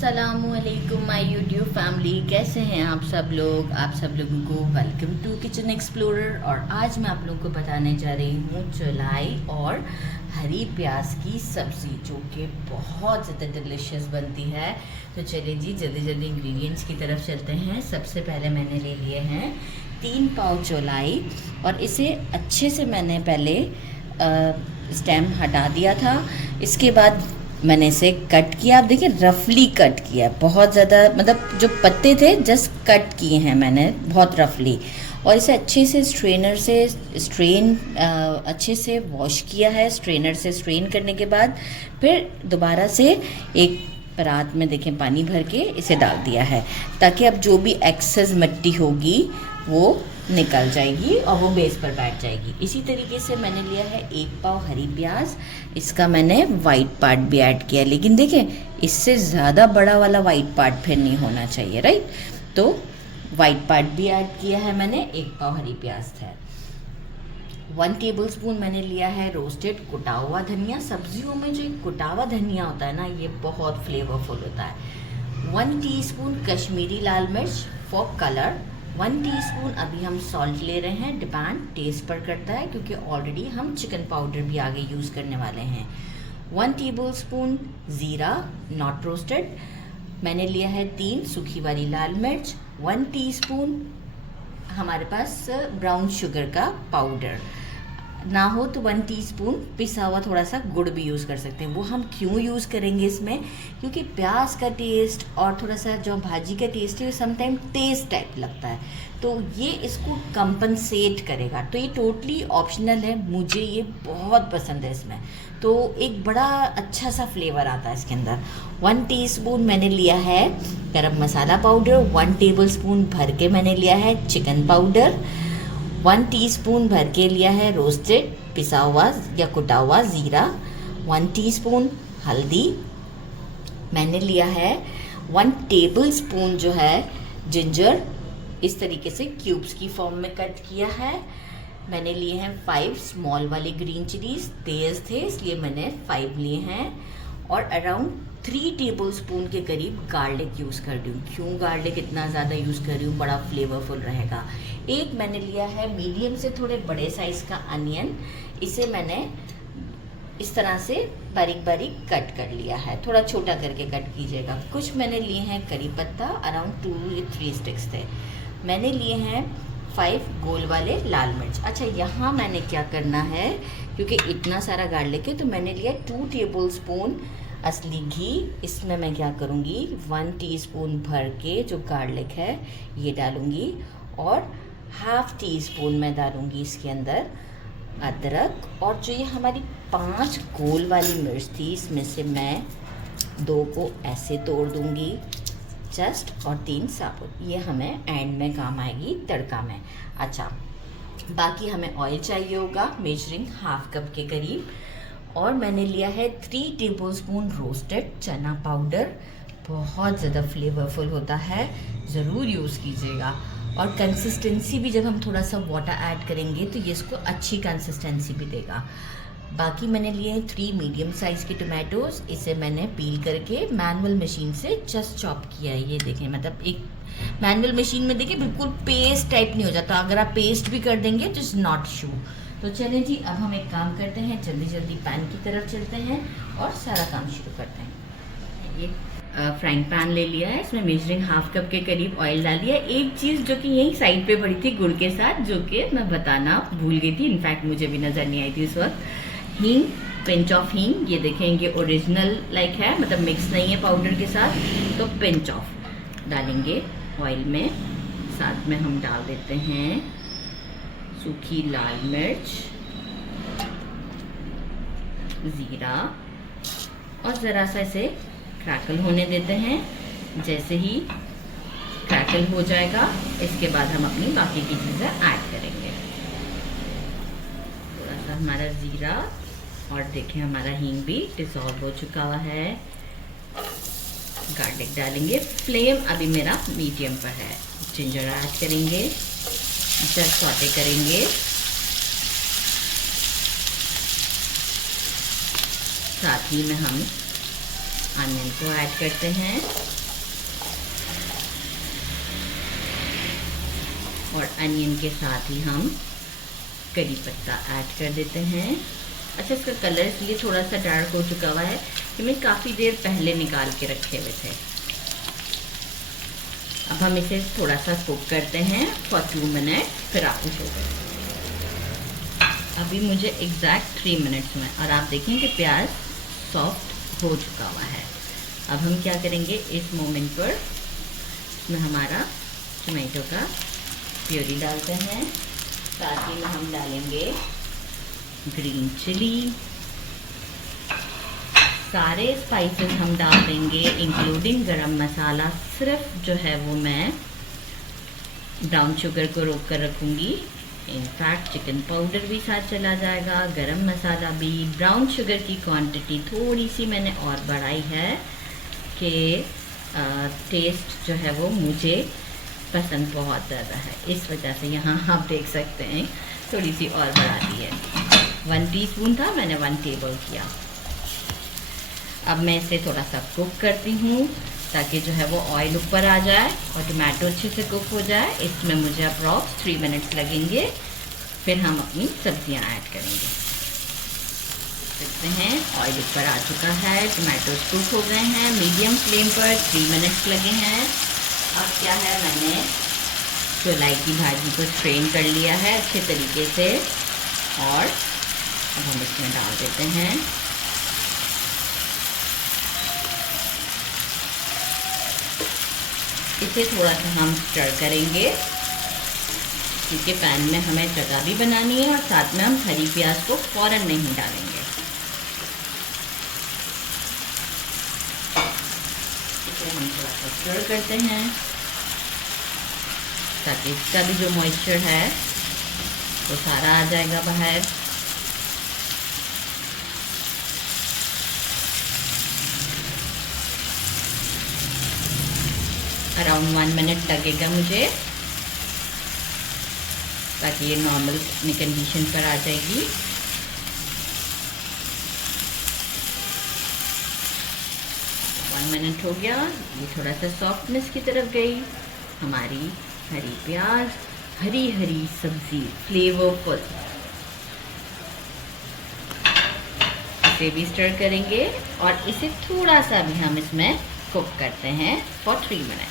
अस्सलामुअलैकुम my YouTube family, कैसे हैं आप सब लोग। आप सब लोगों को वेलकम टू किचन एक्सप्लोरर। और आज मैं आप लोगों को बताने जा रही हूँ चौलाई और हरी प्याज की सब्ज़ी, जो कि बहुत ज़्यादा डिलीशियस बनती है। तो चलिए जी जल्दी जल्दी इंग्रेडिएंट्स की तरफ चलते हैं। सबसे पहले मैंने ले लिए हैं 3 पाव चौलाई, और इसे अच्छे से मैंने पहले स्टेम हटा दिया था। इसके बाद मैंने इसे कट किया। आप देखिए रफली कट किया, बहुत ज़्यादा मतलब जो पत्ते थे जस्ट कट किए हैं मैंने बहुत रफली। और इसे अच्छे से स्ट्रेनर से अच्छे से वॉश किया है। स्ट्रेनर से स्ट्रेन करने के बाद फिर दोबारा से एक परात में देखें पानी भर के इसे डाल दिया है, ताकि अब जो भी एक्सेस मिट्टी होगी वो निकल जाएगी और वो बेस पर बैठ जाएगी। इसी तरीके से मैंने लिया है 1 पाव हरी प्याज। इसका मैंने वाइट पार्ट भी ऐड किया, लेकिन देखें इससे ज़्यादा बड़ा वाला वाइट पार्ट फिर नहीं होना चाहिए, राइट। तो वाइट पार्ट भी ऐड किया है मैंने। 1 पाव हरी प्याज है। 1 टेबलस्पून मैंने लिया है रोस्टेड कुटा हुआ धनिया। सब्जियों में जो कुटा हुआ धनिया होता है ना, ये बहुत फ्लेवरफुल होता है। 1 टीस्पून कश्मीरी लाल मिर्च फॉर कलर। 1 टीस्पून अभी हम सॉल्ट ले रहे हैं, डिपेंड टेस्ट पर करता है, क्योंकि ऑलरेडी हम चिकन पाउडर भी आगे यूज़ करने वाले हैं। 1 टेबलस्पून ज़ीरा नॉट रोस्टेड। मैंने लिया है 3 सूखी वाली लाल मिर्च। 1 टीस्पून हमारे पास ब्राउन शुगर का पाउडर, ना हो तो 1 टीस्पून पिसा हुआ थोड़ा सा गुड़ भी यूज़ कर सकते हैं। वो हम क्यों यूज़ करेंगे इसमें, क्योंकि प्याज का टेस्ट और थोड़ा सा जो भाजी का टेस्ट है समटाइम टेस्ट टाइप लगता है, तो ये इसको कंपनसेट करेगा। तो ये टोटली ऑप्शनल है, मुझे ये बहुत पसंद है इसमें, तो एक बड़ा अच्छा सा फ्लेवर आता है इसके अंदर। 1 टीस्पून मैंने लिया है गरम मसाला पाउडर। 1 टेबलस्पून भर के मैंने लिया है चिकन पाउडर। 1 टीस्पून भर के लिया है रोस्टेड पिसा हुआ या कुटा हुआ ज़ीरा। 1 टीस्पून हल्दी। मैंने लिया है 1 टेबलस्पून जो है जिंजर, इस तरीके से क्यूब्स की फॉर्म में कट किया है। मैंने लिए हैं 5 स्मॉल वाले ग्रीन चिलीज, तेज़ थे इसलिए मैंने 5 लिए हैं। और अराउंड 3 टेबलस्पून के करीब गार्लिक यूज़ कर रही हूँ। क्यों गार्लिक इतना ज़्यादा यूज़ कर रही हूँ, बड़ा फ्लेवरफुल रहेगा। एक मैंने लिया है मीडियम से थोड़े बड़े साइज़ का अनियन। इसे मैंने इस तरह से बारीक बारीक कट कर लिया है, थोड़ा छोटा करके कट कीजिएगा। कुछ मैंने लिए हैं करी पत्ता, अराउंड 2 या 3 स्टिक्स थे। मैंने लिए हैं 5 गोल वाले लाल मिर्च। अच्छा, यहाँ मैंने क्या करना है, क्योंकि इतना सारा गार्लिक है, तो मैंने लिया 2 टेबलस्पून असली घी। इसमें मैं क्या करूँगी, 1 टीस्पून भर के जो गार्लिक है ये डालूँगी, और ½ टीस्पून मैं डालूँगी इसके अंदर अदरक। और जो ये हमारी 5 गोल वाली मिर्च थी, इसमें से मैं 2 को ऐसे तोड़ दूँगी जस्ट, और 3 साबुत। ये हमें एंड में काम आएगी तड़का में। अच्छा, बाकी हमें ऑयल चाहिए होगा मेजरिंग ½ कप के करीब। और मैंने लिया है 3 टेबलस्पून रोस्टेड चना पाउडर। बहुत ज़्यादा फ्लेवरफुल होता है, ज़रूर यूज़ कीजिएगा। और कंसिस्टेंसी भी जब हम थोड़ा सा वाटर ऐड करेंगे तो ये इसको अच्छी कंसिस्टेंसी भी देगा। बाकी मैंने लिए हैं 3 मीडियम साइज़ के टोमेटोज़। इसे मैंने पील करके मैनुअल मशीन से जस्ट चॉप किया है। ये देखें, मतलब एक मैनुअल मशीन में देखिए बिल्कुल पेस्ट टाइप नहीं हो जाता। अगर आप पेस्ट भी कर देंगे तो इट्स नॉट इशू। तो चलें जी, अब हम एक काम करते हैं, जल्दी जल्दी पैन की तरफ चलते हैं और सारा काम शुरू करते हैं। ये फ्राइंग पैन ले लिया है, इसमें मेजरिंग ½ कप के करीब ऑयल डाल दिया। एक चीज़ जो कि यहीं साइड पे पड़ी थी गुड़ के साथ, जो कि मैं बताना भूल गई थी, इनफैक्ट मुझे भी नज़र नहीं आई थी इस वक्त। हींग, पिंच ऑफ हींग। ये देखेंगे ओरिजिनल लाइक है, मतलब मिक्स नहीं है पाउडर के साथ, तो पिंच ऑफ डालेंगे ऑयल में। साथ में हम डाल देते हैं सूखी लाल मिर्च, ज़ीरा, और ज़रा सा इसे क्रैकल होने देते हैं। जैसे ही क्रैकल हो जाएगा, इसके बाद हम अपनी बाकी की चीज़ें ऐड करेंगे। थोड़ा सा हमारा ज़ीरा और देखें हमारा हींग भी डिसॉल्व हो चुका हुआ है। गार्लिक डालेंगे, फ्लेम अभी मेरा मीडियम पर है। जिंजर ऐड करेंगे, जस्ट सौटे करेंगे। साथ ही में हम अनियन को ऐड करते हैं। और अनियन के साथ ही हम करी पत्ता ऐड कर देते हैं। अच्छा, इसका कलर इसलिए थोड़ा सा डार्क हो चुका हुआ है कि मैं काफ़ी देर पहले निकाल के रखे हुए थे। अब हम इसे थोड़ा सा कुक करते हैं फॉर 2 मिनट, फिर आपको शो करेंगे। अभी मुझे एग्जैक्ट 3 मिनट्स में, और आप देखें कि प्याज सॉफ्ट हो चुका हुआ है। अब हम क्या करेंगे, इस मोमेंट पर इसमें हमारा टमाटो का प्यूरी डालते हैं, साथ ही में हम डालेंगे ग्रीन चिली, सारे स्पाइसेस हम डाल देंगे इंक्लूडिंग गरम मसाला। सिर्फ जो है वो मैं ब्राउन शुगर को रोक कर रखूँगी। इनफैक्ट चिकन पाउडर भी साथ चला जाएगा, गरम मसाला भी। ब्राउन शुगर की क्वांटिटी थोड़ी सी मैंने और बढ़ाई है कि टेस्ट जो है वो मुझे पसंद बहुत ज़्यादा है, इस वजह से यहाँ आप देख सकते हैं थोड़ी सी और बढ़ा दी है। 1 टीस्पून था, मैंने 1 टेबल किया। अब मैं इसे थोड़ा सा कुक करती हूँ ताकि जो है वो ऑयल ऊपर आ जाए और टमाटो अच्छे से कुक हो जाए। इसमें मुझे अप्रॉक्स 3 मिनट्स लगेंगे, फिर हम अपनी सब्जियाँ ऐड करेंगे। देखते हैं ऑयल ऊपर आ चुका है, टमाटोज कुक हो गए हैं। मीडियम फ्लेम पर 3 मिनट्स लगे हैं। अब क्या है, मैंने चौलाई की भाजी को स्ट्रेन कर लिया है अच्छे तरीके से, और अब हम इसमें डाल देते हैं। इसे थोड़ा सा हम स्टर करेंगे क्योंकि पैन में हमें जगह भी बनानी है, और साथ में हम हरी प्याज को फ़ौरन नहीं डालेंगे। इसे हम थोड़ा सा स्टर करते हैं ताकि इसका भी जो मॉइस्चर है वो सारा आ जाएगा बाहर। अराउंड 1 मिनट लगेगा मुझे, ताकि ये नॉर्मल कंडीशन पर आ जाएगी। मिनट हो गया, ये थोड़ा सा सॉफ्टनेस की तरफ गई। हमारी हरी प्याज, हरी हरी सब्जी फ्लेवरफुल, इसे भी स्टर करेंगे और इसे थोड़ा सा भी हम इसमें कुक करते हैं फॉर 3 मिनट।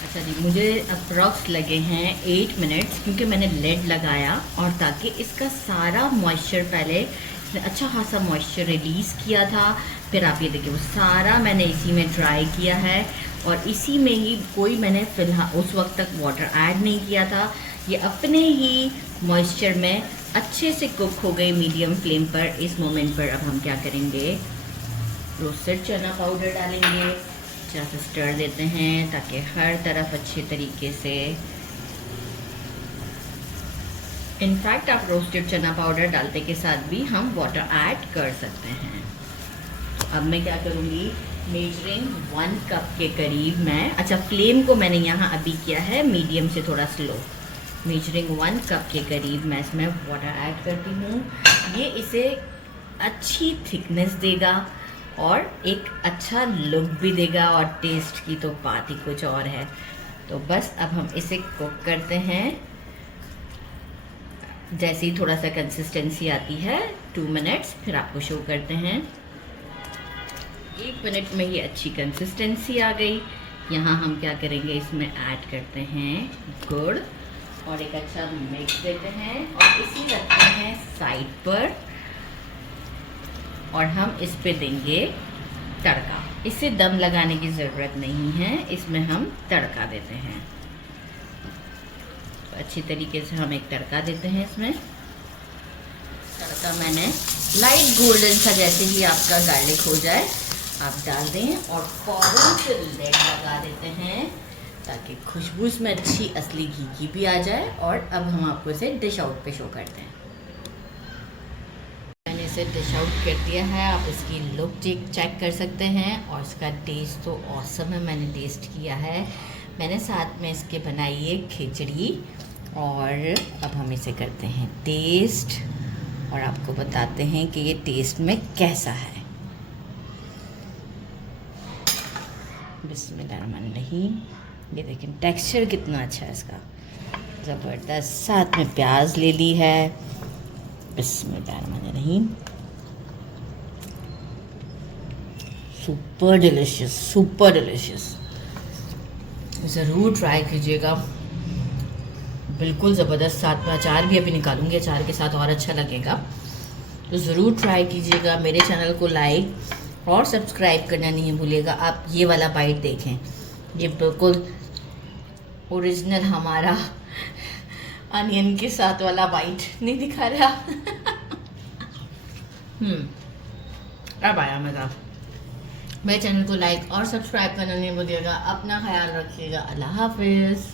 अच्छा जी, मुझे अप्रॉक्स लगे हैं 8 मिनट्स, क्योंकि मैंने लेड लगाया और ताकि इसका सारा मॉइस्चर, पहले इसने अच्छा खासा मॉइस्चर रिलीज़ किया था, फिर आप ये देखिए वो सारा मैंने इसी में ड्राई किया है और इसी में ही कोई मैंने फ़िलहाल उस वक्त तक वाटर ऐड नहीं किया था। ये अपने ही मॉइस्चर में अच्छे से कुक हो गए मीडियम फ्लेम पर। इस मोमेंट पर अब हम क्या करेंगे, रोस्टेड चना पाउडर डालेंगे, अच्छा से स्टर देते हैं ताकि हर तरफ अच्छे तरीके से। इनफैक्ट आप रोस्टेड चना पाउडर डालते के साथ भी हम वाटर ऐड कर सकते हैं। अब मैं क्या करूँगी, मेजरिंग 1 कप के करीब मैं, अच्छा फ्लेम को मैंने यहाँ अभी किया है मीडियम से थोड़ा स्लो। मेजरिंग 1 कप के करीब मैं इसमें वाटर ऐड करती हूँ। ये इसे अच्छी थिकनेस देगा और एक अच्छा लुक भी देगा और टेस्ट की तो बात ही कुछ और है। तो बस अब हम इसे कुक करते हैं। जैसे ही थोड़ा सा कंसिस्टेंसी आती है 2 मिनट्स, फिर आपको शो करते हैं। 1 मिनट में ये अच्छी कंसिस्टेंसी आ गई। यहाँ हम क्या करेंगे, इसमें ऐड करते हैं गुड़ और एक अच्छा मिक्स देते हैं और इसी रखते हैं साइड पर। और हम इस पे देंगे तड़का। इसे दम लगाने की ज़रूरत नहीं है, इसमें हम तड़का देते हैं। तो अच्छी तरीके से हम एक तड़का देते हैं। इसमें तड़का मैंने लाइट गोल्डन सा, जैसे ही आपका गार्लिक हो जाए आप डाल दें और फौरन से लेड लगा देते हैं ताकि खुशबू इसमें अच्छी असली घी की भी आ जाए। और अब हम आपको इसे डिश आउट पे शो करते हैं। मैंने इसे डिश आउट कर दिया है, आप इसकी लुक चेक कर सकते हैं और इसका टेस्ट तो ऑसम है। मैंने टेस्ट किया है, मैंने साथ में इसके बनाई है खिचड़ी। और अब हम इसे करते हैं टेस्ट और आपको बताते हैं कि ये टेस्ट में कैसा है। बिस्मिल्लाहिर्रहमानिर्रहीम। ये देखें टेक्सचर कितना अच्छा है इसका, ज़बरदस्त। साथ में प्याज ले ली है, बिस्मिल्लाहिर्रहमानिर्रहीम। Super delicious, super delicious. ज़रूर ट्राई कीजिएगा, बिल्कुल ज़बरदस्त। साथ में अचार भी अभी निकालूंगी, अचार के साथ और अच्छा लगेगा। तो ज़रूर ट्राई कीजिएगा। मेरे चैनल को लाइक और सब्सक्राइब करना नहीं भूलिएगा। आप ये वाला बाइट देखें, ये बिल्कुल ओरिजिनल हमारा अनियन के साथ वाला बाइट नहीं दिखा रहा। अब आया मज़ा। मेरे चैनल को लाइक और सब्सक्राइब करना नहीं भूलिएगा। अपना ख्याल रखिएगा। अल्लाह हाफिज़।